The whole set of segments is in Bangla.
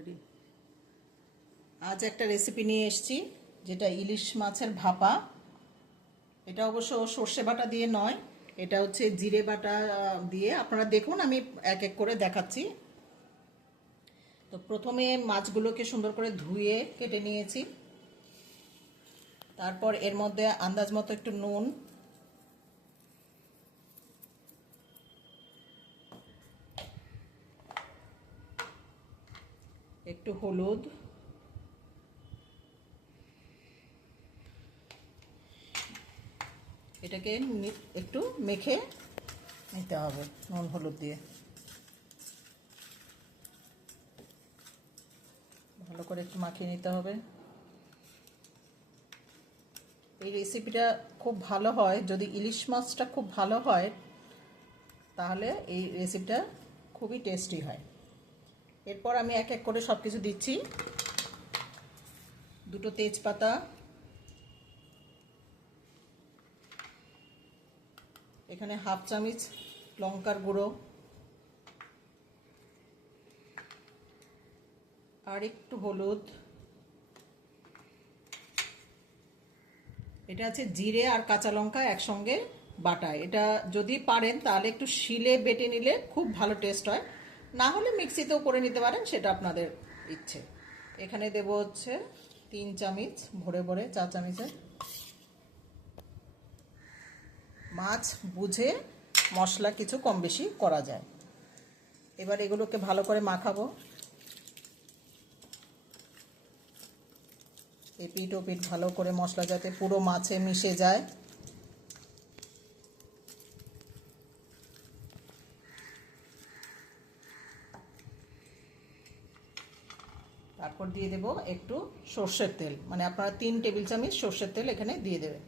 রেডি। আজ একটা রেসিপি নিয়ে এসেছি, যেটা ইলিশ মাছের ভাপা। এটা অবশ্য সর্ষে বাটা দিয়ে নয়, এটা হচ্ছে জিরে বাটা দিয়ে। আপনারা দেখুন, আমি এক এক করে দেখাচ্ছি। তো প্রথমে মাছগুলোকে সুন্দর করে ধুয়ে কেটে নিয়েছি। তারপর এর মধ্যে আন্দাজ মতো একটু নুন, একটু হলুদ, এটাকে একটু মেখে নিতে হবে নুন হলুদ দিয়ে। ভালো করে একটু মাখিয়ে নিতে হবে। এই রেসিপিটা খুব ভালো হয় যদি ইলিশ মাছটা খুব ভালো হয়, তাহলে এই রেসিপিটা খুবই টেস্টি হয়। এরপর আমি এক এক করে সব কিছু দিচ্ছি। দুটো তেজপাতা, এখানে হাফ চামচ লঙ্কার গুঁড়ো, আর একটু হলুদ। এটা আছে জিরে আর কাঁচা লঙ্কা একসঙ্গে বাটা। এটা যদি পারেন তাহলে একটু শিলে বেটে নিলে খুব ভালো টেস্ট হয়, না হলে মিক্সিতেও করে নিতে পারেন, সেটা আপনাদের ইচ্ছে। এখানে দেব হচ্ছে 3 চামচ ভরে ভরে, 4 চামচের। মাছ বুঝে মশলা কিছু কম বেশি করা যায়। এবার এগুলোকে ভালো করে মাখাবো, এপিট ওপিট ভালো করে মশলা যাতে পুরো মাছে মিশে যায়। তারপর দিয়ে দেব একটু সর্ষের তেল, মানে আপনারা 3 টেবিল চামচ সর্ষের তেল এখানে দিয়ে দেবেন।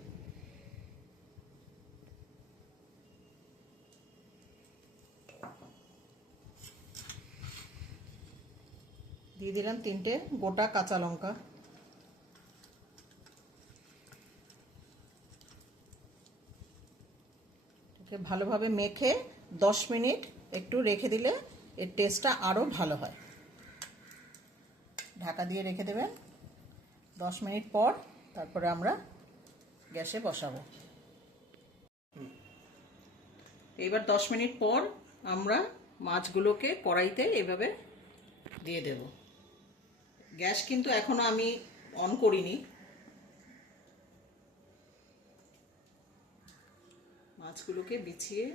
দিয়ে দিলাম 3টে গোটা কাঁচা লঙ্কা। এটাকে ভালোভাবে মেখে 10 মিনিট একটু রেখে দিলে এর টেস্টটা আরও ভালো হয়। ঢাকা দিয়ে রেখে দেবেন। 10 মিনিট পর তারপরে আমরা গ্যাসে বসাবো। এবার 10 মিনিট পর আমরা মাছগুলোকে কড়াইতে এভাবে দিয়ে দেব। গ্যাস কিন্তু এখনো আমি অন করিনি। মাছগুলোকে বিছিয়ে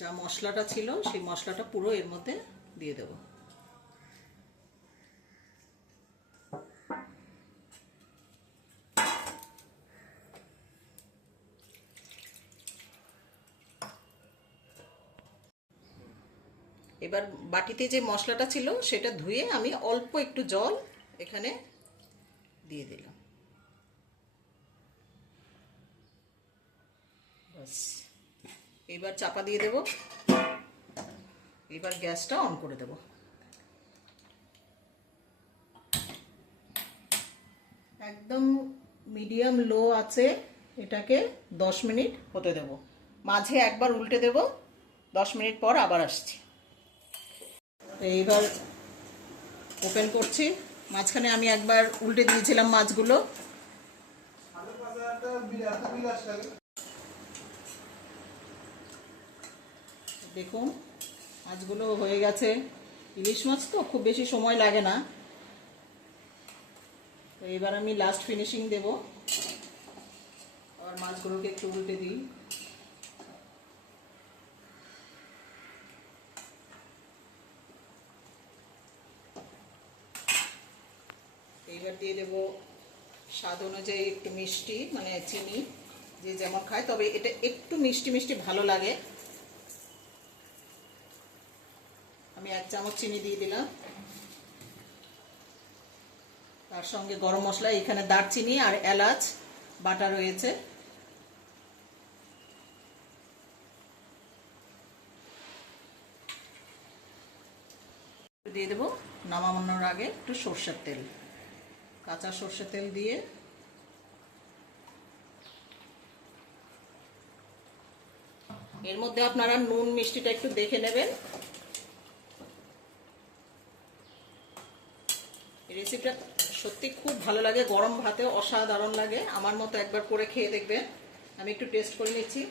যা মশলাটা ছিল সেই মশলাটা পুরো এর মধ্যে দিয়ে দেব। এবার বাটিতে যে মশলাটা ছিল সেটা ধুয়ে আমি অল্প একটু জল এখানে দিয়ে দিলাম। বাস, এবার চাপা দিয়ে দেব। এবার গ্যাসটা অন করে দেব। একদম মিডিয়াম লো আছে, এটাকে 10 মিনিট হতে দেব। মাঝে একবার উল্টে দেব, 10 মিনিট পর আবার আসছি। এইবার ওপেন করছি। মাঝখানে আমি একবার উল্টে দিয়েছিলাম মাছগুলো। দেখুন মাছগুলো হয়ে গেছে। ইলিশ মাছ তো খুব বেশি সময় লাগে না। তো এবার আমি লাস্ট ফিনিশিং দেব। আর মাছগুলোকে একটু উল্টে দিই। এইবার দিয়ে দেব স্বাদ অনুযায়ী একটু মিষ্টি, মানে চিনি, যে যেমন খায়, তবে এটা একটু মিষ্টি মিষ্টি ভালো লাগে। আমি 1 চামচ চিনি দিয়ে দিলাম। তার সঙ্গে গরম মশলা, এখানে দারচিনি আর এলাচ বাটা রয়েছে। দিয়ে দেব নামানোর আগে একটু সর্ষের তেল, কাঁচা সর্ষের তেল দিয়ে এর মধ্যে আপনারা নুন মিষ্টিটা একটু দেখে নেবেন। রেসিপিটা সত্যি খুব ভালো লাগে, গরম ভাতে অসাধারণ লাগে। আমার মতো একবার করে খেয়ে দেখবেন। আমি একটু টেস্ট করে নিচ্ছি।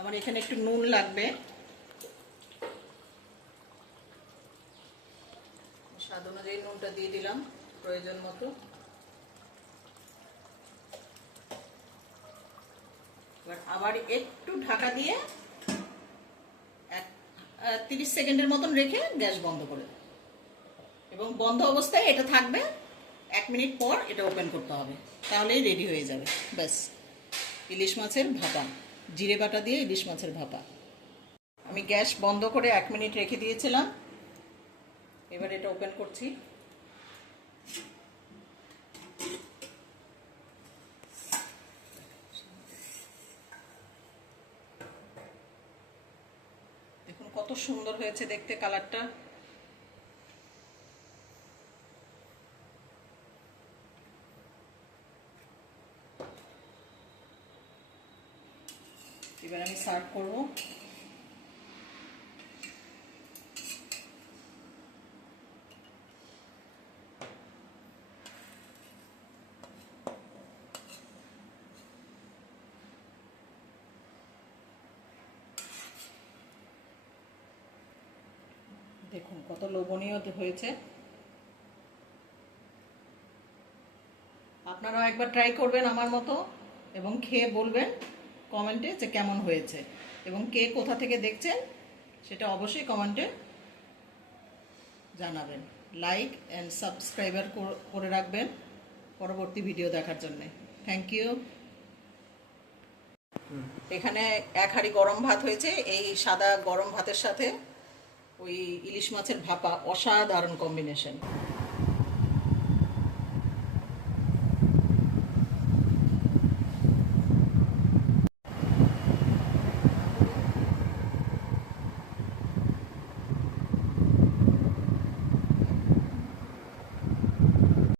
আমার এখানে একটু নুন লাগবে, স্বাদ অনুযায়ী নুনটা দিয়ে দিলাম প্রয়োজন মতো। এবার আবার একটু ঢাকা দিয়ে 30 সেকেন্ডের মতন রেখে গ্যাস বন্ধ করে দেব, এবং বন্ধ অবস্থায় এটা থাকবে। 1 মিনিট পর এটা ওপেন করতে হবে, তাহলেই রেডি হয়ে যাবে। ব্যাস, ইলিশ মাছের ভাপা, জিরে বাটা দিয়ে ইলিশ মাছের ভাপা। আমি গ্যাস বন্ধ করে 1 মিনিট রেখে দিয়েছিলাম। এবার এটা ওপেন করছি। দেখুন কত সুন্দর হয়েছে দেখতে কালারটা। এবার আমি সার্ভ করব। দেখুন কত লোভনীয় হয়েছে। আপনারাও একবার ট্রাই করবেন আমার মতো, এবং খেয়ে বলবেন কমেন্টে যে কেমন হয়েছে, এবং কে কোথা থেকে দেখছেন সেটা অবশ্যই কমেন্টে জানাবেন। লাইক অ্যান্ড সাবস্ক্রাইবার করে রাখবেন পরবর্তী ভিডিও দেখার জন্য। Thank you. এখানে 1 হাঁড়ি গরম ভাত হয়েছে। এই সাদা গরম ভাতের সাথে ওই ইলিশ মাছের ভাপা অসাধারণ কম্বিনেশন।